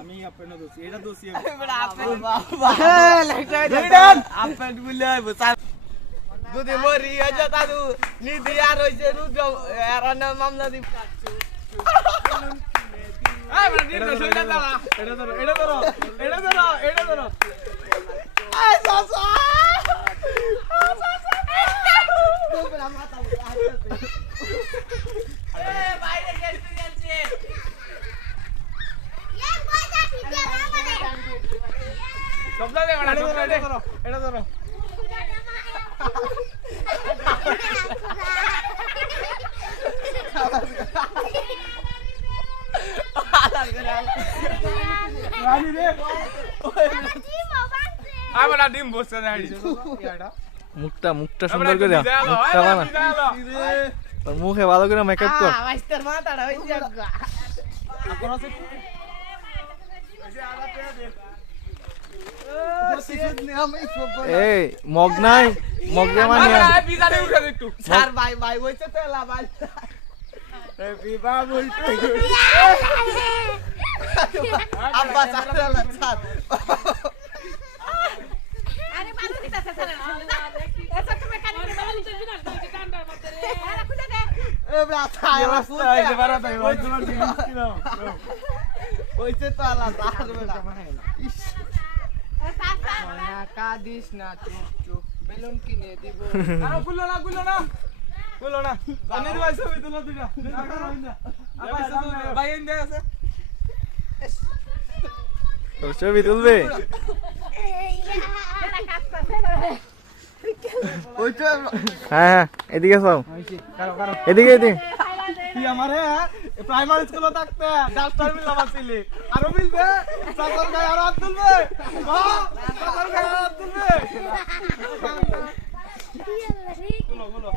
আমি আপনার দোষী এটা দোষী যদি মরি হয়েছে দাদু নিধি আর হয়েছে রুদ্র মামলা দিব মুখটা মুখটা সুন্দর করে দাও মুখটা বানা তোর মুখে ভালো করে মেকআপ কর এই মগ নাই মগ দে মানে স্যার ভাই ভাই হইছে তো এলা ভাই আব্বা স্যার স্যার আরে বাদ দিতাছে স্যার এসব তুমি কানে বালি চলবি না ডান্ডার মধ্যে রে আরে খুলে দে এ ব্রাতা আইলা ফুল আইতে পারো তাই ওই তোমার জিনিস কি নাও হইছে তো এলা স্যার বেটা না কাদিস না চুপ চুপ বেলুন কিনে দিব আরে গুলো না জানি ভাই ছবি তুলো দুইটা ভাই এনে আছে তোর ছবি তুলবে হ্যাঁ এদিকে সব এদিকে এদিকে তুই আমারে প্রাইমারি স্কুলে থাকতে ডাক্তার মিলা বাঁচিলি আরো মিলবে চাকর গায়ে আর হাত তুলবে চাকর গায়ে আর হাত তুলবে গুলো